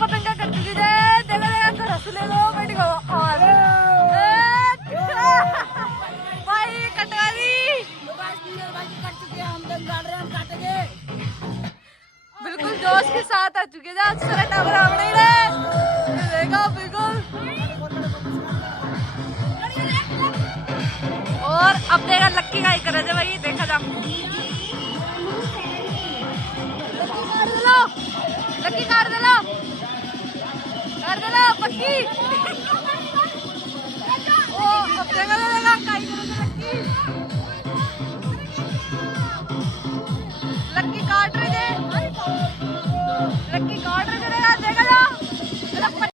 पतंगा कट चुकी है। देखो देखो रस ले लो बेटी को और भाई कटवा दी। बिल्कुल जोश के साथ आ चुके हैं सरटा बराबर ही रे देखो बिल्कुल। और अब देखा लक्की का ही करे थे भाई देखा जा लक्की काट दे लो पक्की। ओ अब देखा लगा काई करे थे लक्की काट रहे थे लक्की काट